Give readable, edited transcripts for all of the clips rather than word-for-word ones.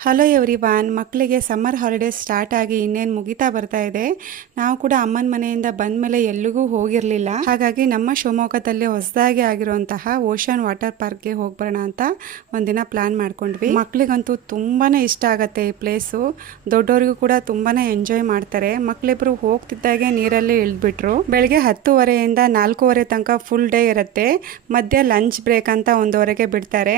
Hello everyone, ಮಕ್ಕಳಿಗೆ summer holidays start ಆಗಿ ಇನ್ನೇನು ಮುಗಿತಾ ಬರ್ತಾ ಇದೆ. ನಾವು ಕೂಡ ಅಮ್ಮನ ಮನೆಯಿಂದ ಬಂದ ಮೇಲೆ ಎಲ್ಲಿಗೂ ಹೋಗಿರಲಿಲ್ಲ. ಹಾಗಾಗಿ ನಮ್ಮ ಶಿವಮೊಗ್ಗದಲ್ಲಿ ಹೊಸದಾಗಿ ಆಗಿರುವಂತಹ ಓಷನ್ ವಾಟರ್ ಪಾರ್ಕ್ಗೆ ಹೋಗ್ಬರೋಣ ಅಂತ ಒಂದಿನ ಪ್ಲಾನ್ ಮಾಡ್ಕೊಂಡ್ವಿ. ಮಕ್ಕಳಿಗಂತೂ ತುಂಬಾನೇ ಇಷ್ಟ ಆಗತ್ತೆ ಈ ಪ್ಲೇಸು. ದೊಡ್ಡವರಿಗೂ ಕೂಡ ತುಂಬಾನೇ ಎಂಜಾಯ್ ಮಾಡ್ತಾರೆ. ಮಕ್ಕಳಿಬ್ರು ಹೋಗ್ತಿದ್ದಾಗೆ ನೀರಲ್ಲಿ ಇಳಿದ್ಬಿಟ್ರು. ಬೆಳಗ್ಗೆ 10:30 4:30 ತನಕ ಫುಲ್ ಡೇ ಇರುತ್ತೆ. ಮಧ್ಯ ಲಂಚ್ ಬ್ರೇಕ್ ಅಂತ 1:30ಗೆ ಬಿಡ್ತಾರೆ.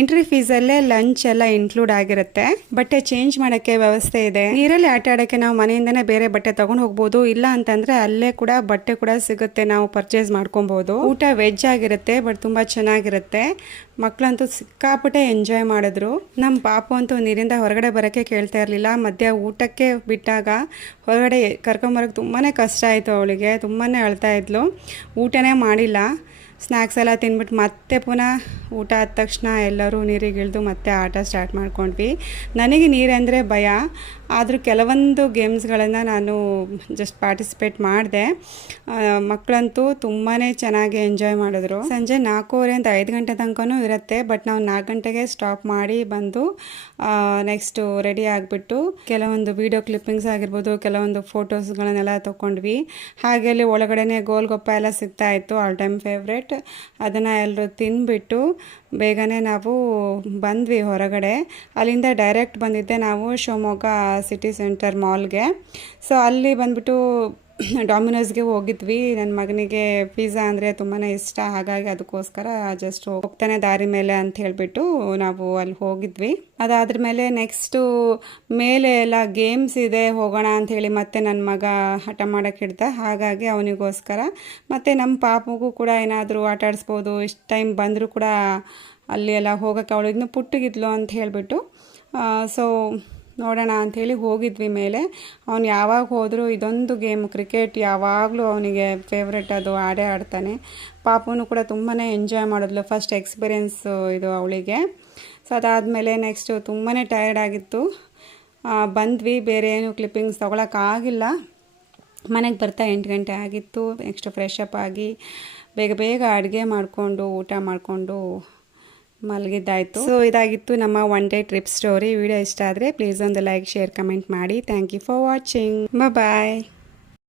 ಎಂಟ್ರಿ ಫೀಸಲ್ಲೇ ಲಂಚ್ ಎಲ್ಲ ಇನ್ಕ್ಲೂಡ್ ಆಗಿರುತ್ತೆ. ಬಟ್ಟೆ ಚೇಂಜ್ ಮಾಡಕ್ಕೆ ವ್ಯವಸ್ಥೆ ಇದೆ. ನೀರಲ್ಲಿ ಆಟ ಆಡಕ್ಕೆ ನಾವು ಮನೆಯಿಂದನೇ ಬೇರೆ ಬಟ್ಟೆ ತಗೊಂಡು ಹೋಗ್ಬೋದು. ಇಲ್ಲ ಅಂತಂದ್ರೆ ಅಲ್ಲೇ ಕೂಡ ಬಟ್ಟೆ ಕೂಡ ಸಿಗುತ್ತೆ, ನಾವು ಪರ್ಚೇಸ್ ಮಾಡ್ಕೊಬಹುದು. ಊಟ ವೆಜ್ ಆಗಿರುತ್ತೆ, ಬಟ್ ತುಂಬಾ ಚೆನ್ನಾಗಿರುತ್ತೆ. ಮಕ್ಕಳಂತೂ ಸಿಕ್ಕಾಪಟ್ಟೆ ಎಂಜಾಯ್ ಮಾಡಿದ್ರು. ನಮ್ಮ ಪಾಪು ಅಂತೂ ನೀರಿಂದ ಹೊರಗಡೆ ಬರೋಕ್ಕೆ ಕೇಳ್ತಾ ಇರಲಿಲ್ಲ. ಮಧ್ಯ ಊಟಕ್ಕೆ ಬಿಟ್ಟಾಗ ಹೊರಗಡೆ ಕರ್ಕೊಂಬರೋಕೆ ತುಂಬಾ ಕಷ್ಟ ಆಯಿತು. ಅವಳಿಗೆ ತುಂಬಾ ಅಳ್ತಾ ಇದ್ಲು. ಊಟನೇ ಮಾಡಿಲ್ಲ. ಸ್ನ್ಯಾಕ್ಸ್ ಎಲ್ಲ ತಿಂದ್ಬಿಟ್ಟು ಮತ್ತೆ ಪುನಃ ಊಟ ಆದ ತಕ್ಷಣ ಎಲ್ಲರೂ ನೀರಿಗೆ ಇಳಿದು ಮತ್ತೆ ಆಟ ಸ್ಟಾರ್ಟ್ ಮಾಡ್ಕೊಂಡ್ವಿ. ನನಗೆ ನೀರಂದರೆ ಭಯ, ಆದರೂ ಕೆಲವೊಂದು ಗೇಮ್ಸ್ಗಳನ್ನು ನಾನು ಜಸ್ಟ್ ಪಾರ್ಟಿಸಿಪೇಟ್ ಮಾಡಿದೆ. ಮಕ್ಕಳಂತೂ ತುಂಬಾ ಚೆನ್ನಾಗಿ ಎಂಜಾಯ್ ಮಾಡಿದ್ರು. ಸಂಜೆ 4:30 5 ಗಂಟೆ ತನಕನೂ ಇರುತ್ತೆ. ಬಟ್ ನಾವು 4 ಗಂಟೆಗೆ ಸ್ಟಾಪ್ ಮಾಡಿ ಬಂದು ನೆಕ್ಸ್ಟು ರೆಡಿ ಆಗಿಬಿಟ್ಟು ಕೆಲವೊಂದು ವಿಡಿಯೋ ಕ್ಲಿಪ್ಪಿಂಗ್ಸ್ ಆಗಿರ್ಬೋದು, ಕೆಲವೊಂದು ಫೋಟೋಸ್ಗಳನ್ನೆಲ್ಲ ತೊಗೊಂಡ್ವಿ. ಹಾಗೆ ಅಲ್ಲಿ ಒಳಗಡೆನೆ ಗೋಲ್ಗಪ್ಪ ಎಲ್ಲ ಸಿಗ್ತಾ ಇತ್ತು, ಆಲ್ ಟೈಮ್ ಫೇವ್ರೇಟ್. ಅದನ್ನು ಎಲ್ಲರೂ ತಿಂದ್ಬಿಟ್ಟು ಬೇಗನೆ ನಾವು ಬಂದ್ವಿ ಹೊರಗಡೆ. ಅಲ್ಲಿಂದ ಡೈರೆಕ್ಟ್ ಬಂದಿದ್ದೆ ನಾವು ಶಿವಮೊಗ್ಗ ಸಿಟಿ ಸೆಂಟರ್ ಮಾಲ್ಗೆ. ಸೊ ಅಲ್ಲಿ ಬಂದ್ಬಿಟ್ಟು ಡಾಮಿನೋಸ್ಗೆ ಹೋಗಿದ್ವಿ. ನನ್ನ ಮಗನಿಗೆ ಪಿಜ್ಜಾ ಅಂದರೆ ತುಂಬಾ ಇಷ್ಟ. ಹಾಗಾಗಿ ಅದಕ್ಕೋಸ್ಕರ ಜಸ್ಟ್ ಹೋಗ್ತಾನೆ ದಾರಿ ಮೇಲೆ ಅಂತ ಹೇಳಿಬಿಟ್ಟು ನಾವು ಅಲ್ಲಿ ಹೋಗಿದ್ವಿ. ಅದಾದ್ರ ಮೇಲೆ ನೆಕ್ಸ್ಟು ಮೇಲೆ ಎಲ್ಲ ಗೇಮ್ಸ್ ಇದೆ, ಹೋಗೋಣ ಅಂಥೇಳಿ ಮತ್ತೆ ನನ್ನ ಮಗ ಹಠ ಮಾಡೋಕ್ಕೆ ಹಿಡ್ದ. ಹಾಗಾಗಿ ಅವನಿಗೋಸ್ಕರ ಮತ್ತು ನಮ್ಮ ಪಾಪಗೂ ಕೂಡ ಏನಾದರೂ ಆಟ ಆಡಿಸ್ಬೋದು. ಇಷ್ಟು ಟೈಮ್ ಬಂದರೂ ಕೂಡ ಅಲ್ಲಿ ಎಲ್ಲ ಹೋಗೋಕ್ಕೆ ಅವಳಿಗೂ ಪುಟ್ಟಗಿದ್ಲು ಅಂತ ಹೇಳಿಬಿಟ್ಟು ಸೊ ನೋಡೋಣ ಅಂಥೇಳಿ ಹೋಗಿದ್ವಿ ಮೇಲೆ. ಅವ್ನು ಯಾವಾಗ ಹೋದರೂ ಇದೊಂದು ಗೇಮ್ ಕ್ರಿಕೆಟ್ ಯಾವಾಗಲೂ ಅವನಿಗೆ ಫೇವ್ರೆಟ್, ಅದು ಆಡೇ ಆಡ್ತಾನೆ. ಪಾಪುನು ಕೂಡ ತುಂಬಾ ಎಂಜಾಯ್ ಮಾಡಿದ್ಲು. ಫಸ್ಟ್ ಎಕ್ಸ್ಪೀರಿಯೆನ್ಸು ಇದು ಅವಳಿಗೆ. ಸೊ ಅದಾದಮೇಲೆ ನೆಕ್ಸ್ಟು ತುಂಬಾ ಟಯರ್ಡ್ ಆಗಿತ್ತು. ಬಂದ್ವಿ. ಬೇರೆ ಏನು ಕ್ಲಿಪ್ಪಿಂಗ್ಸ್ ತೊಗೊಳಕ್ಕಾಗಿಲ್ಲ. ಮನೆಗೆ ಬರ್ತಾ 8 ಗಂಟೆ ಆಗಿತ್ತು. ನೆಕ್ಸ್ಟ್ ಫ್ರೆಶ್ ಅಪ್ ಆಗಿ ಬೇಗ ಬೇಗ ಅಡುಗೆ ಮಾಡಿಕೊಂಡು ಊಟ ಮಾಡಿಕೊಂಡು ಮಲಗಿದ್ದಾಯಿತು. ಸೊ ಇದಾಗಿತ್ತು ನಮ್ಮ one day trip story. Video ಇಷ್ಟ ಆದರೆ ಪ್ಲೀಸ್ ಒಂದು ಲೈಕ್, ಶೇರ್, ಕಮೆಂಟ್ ಮಾಡಿ. Thank you for watching. Bye.